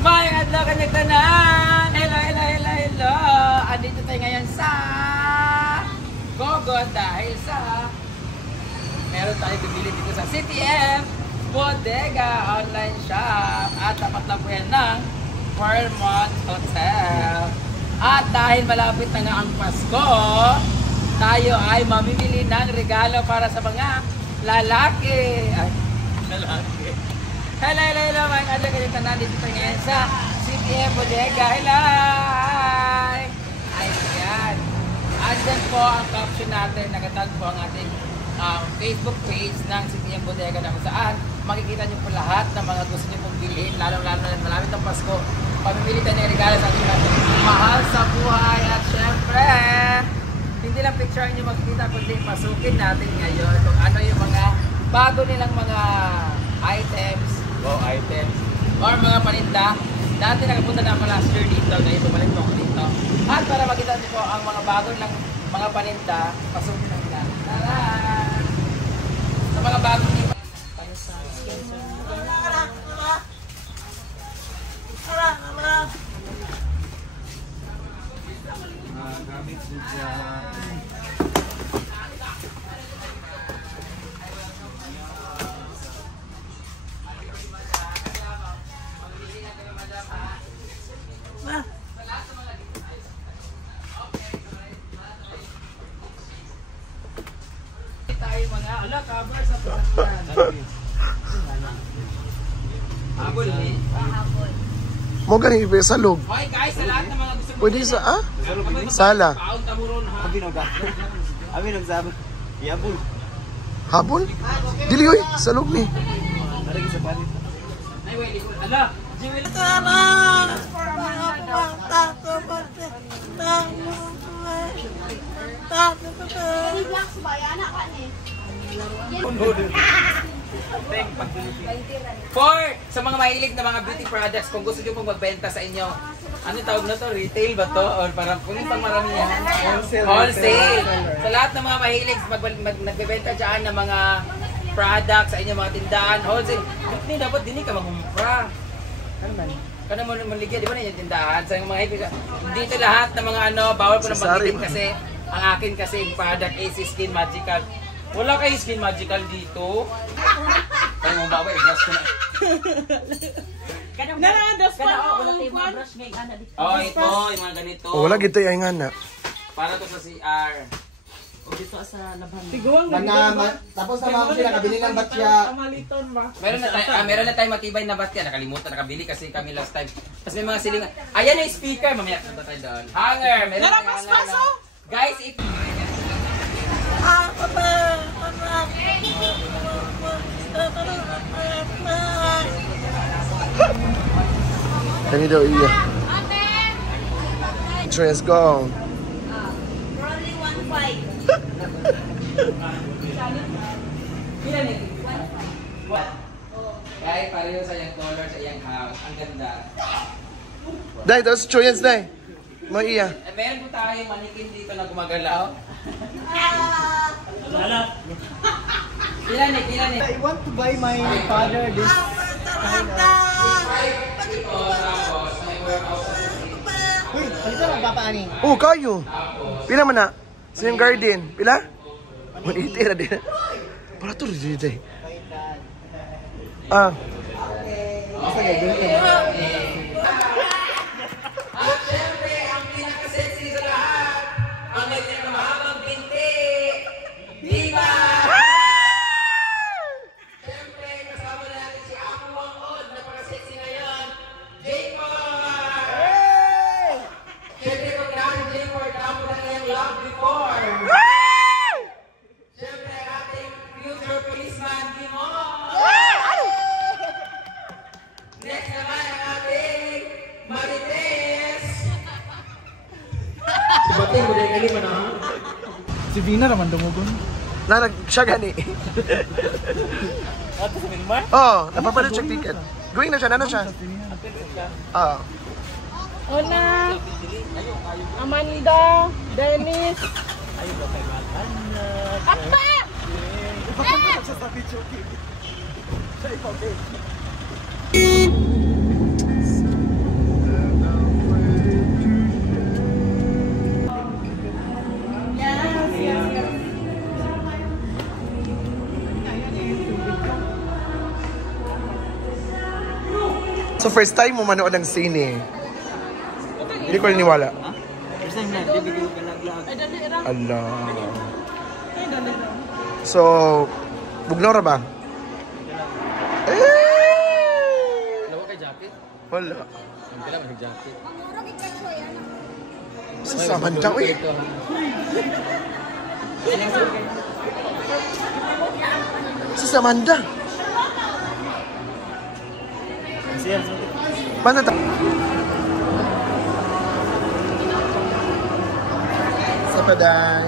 May adlaw kanyang tanan! Hello, hello, hello, hello! Andito tayo ngayon sa Gogo dahil sa meron tayo bibili dito sa CTM Bodega online shop at tapat lang po yan ng Fairmont Hotel. At dahil malapit na nga ang Pasko, tayo ay mamimili ng regalo para sa mga lalaki. Ay, lalaki. Hello, hello, hello, mga kadlang kanyang tanan. Dito tayo ngayon sa CTM Bodega. Hello! Hi! Ayan. Andyan po ang caption natin. Nagatag po ang ating Facebook page ng CTM Bodega na kung saan makikita nyo po lahat ng mga gusto nyo pong bilhin. Lalong-lalo na malapit ang Pasko. Pamimili tayo ng regalo sa ating mahal sa buhay. At syempre, hindi lang picture nyo makikita kundi pasukin natin ngayon kung ano yung mga bago nilang mga items or mga paninda. Dati nakapunta na ako last year dito, ngayon bumalik po ako dito. At para makita niyo po ang mga bago ng mga paninda, pasukin na nila. Tara! Sa mga bago niyo. Gamit siya. Cover sa pagkakas. Habol eh. Habol. Mo gani ibe sa loob. Okay guys, sa lahat ng mga gusto mo. Pwede sa sala. Paon tamuron ha. Abi nagsabi. Yabol. Habol? Dili oy, sa loob ni. Ari sa palit. Ay way likod. Ala. Jewel. For sa mga mahilig na mga beauty products, kung gusto nyo pong magbenta sa inyo, ano tawag na to? Retail ba to? Or parang kung yung pang maramihan? Wholesale. Sa lahat ng mga mahilig nagbebenta dyan ng mga products sa inyo, mga tindahan, wholesale. Hindi dapat din ka mag-umpra. Ano man? Kano mo maligya, di ba na yung tindahan? Sa mga mahilig, dito lahat ng mga ano, bawal ko na pagkitin kasi ang akin kasi yung product is Skin Magical. Wala kayo Skin Magical dito. Kaya mo ba, i-brush ko na. Naladas pa ako. Oh, ito, yung mga ganito. Wala gito ay nga na. Para to sa CR. O dito sa laban. Tapos na mga sila, nakabili ng batya. Meron na tayong matibay na batya. Nakalimutan, nakabili kasi kami last time. Tapos may mga silingan. Ayan yung speaker. Mamaya punta tayo doon. Hanger. Meron na hanger. Guys, if... Kani daw iya. Let's go. For only 1.5. Kailan eh? 1.5. Kaya pareho sa iyang color sa iyang house. Ang ganda. Dai, tapos choyans dai. Mo iya. Meron po tayo manikin dito na gumagalaw. Lala. Kailan eh? I want to buy my father this kind of... Uy, palito lang papaani. Oh, kayo. Pila man na? Sa yung garden. Pila? 180 na din. Para to rin dito. Ah. Asa gagawin ka? At syempre, ang pinaka-sexy sa lahat, ang may pinakamahabang binti. Diba? Syempre, kasama natin si Ako Wangod, napaka-sexy ngayon. J-Por! Syempre, kung natin J-Por, tamo na yung love before. Syempre, ating future policeman, Dimon. Next naman ang ating Marites. Si Bating, mo dahil kalima na ha? Si Vina naman dumugon. Siya gani. Ato sa Milmar? Oh, napapalit siya ticket. Going na siya, nano siya? Oo. Hola. Amanda. Dennis. Ayaw ba kay Malhan? Apa! Bakit sa video okay? Siya ikaw, okay? So first time mo manood ng sine. Hindi ko niniwala. First time na, di bigyan ka lag-lag. Allah. So, bugnaw ra ba? Lawa kay jacket. Wala. Ang kailangan mag-jacket. Sa Samanda, uy. Sa Samanda. Siya. Paano ta? Sa paday.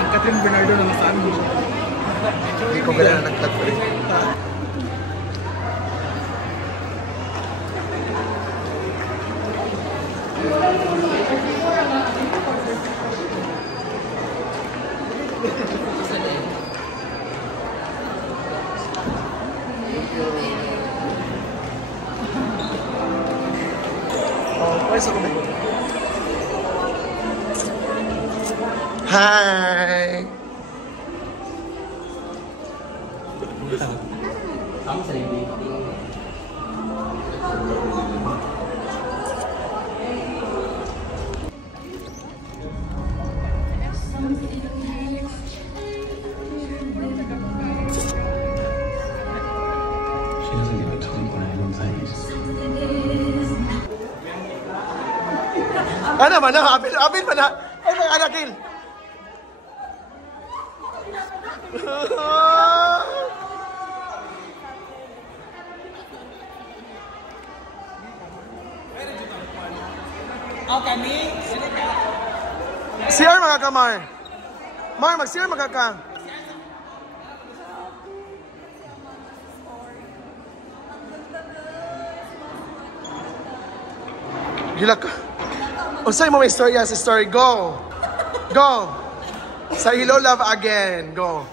Ang Catherine Bernardo na masaan mo siya. Hindi ko gala na nag-cut ko rin. Pwede ako ba? Hi! Ang sa libi. Ano man na? Abin man na? Ay, may anakil! Okay, me? CR mga ka, Mar. Mar, mag-CR mga ka. Gila ka. O sa'yo mo may story sa story. Go! Go! Sa Hello Love Again. Go.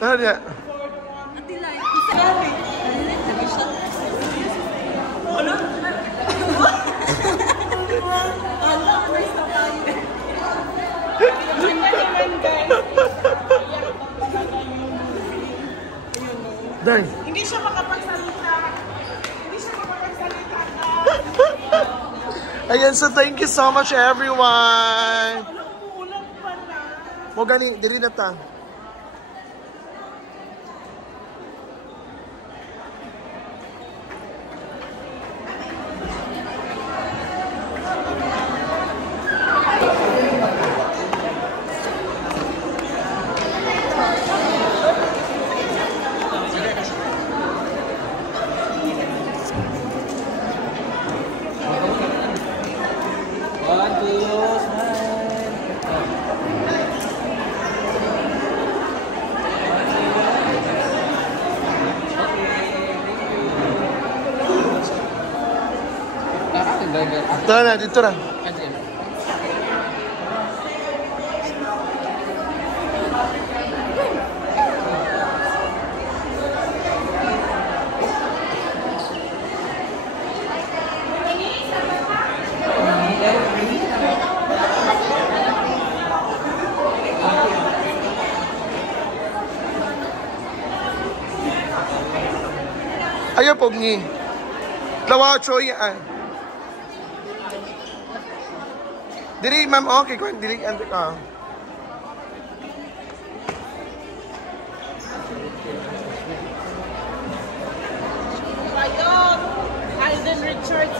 Ano niya? Dahil. Hindi siya makapagsalita. Hindi siya makapagsalita. Ayan, so thank you so much everyone. Umuulan pa na. Mo gani, dili na ta. Tara na, dito na. Ayaw po ni. Lawa choy ah. Dili ma'am okay ko dili ante ka. Ayun! Alden Richards.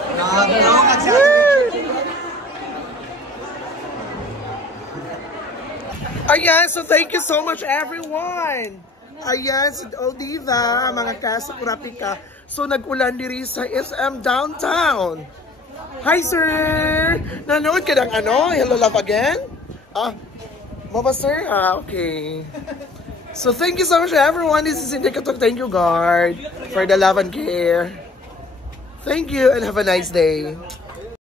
Ayan, so thank you so much everyone. Ayan, si Diva, mga kasa kurapika. So, nag-ulan diri sa SM Downtown. Hi, sir! Nanood ka ng ano? Hello, love again? Mo ba, sir? Okay. So, thank you so much, everyone. This is Cindy Katok. Thank you, God, for the love and care. Thank you, and have a nice day.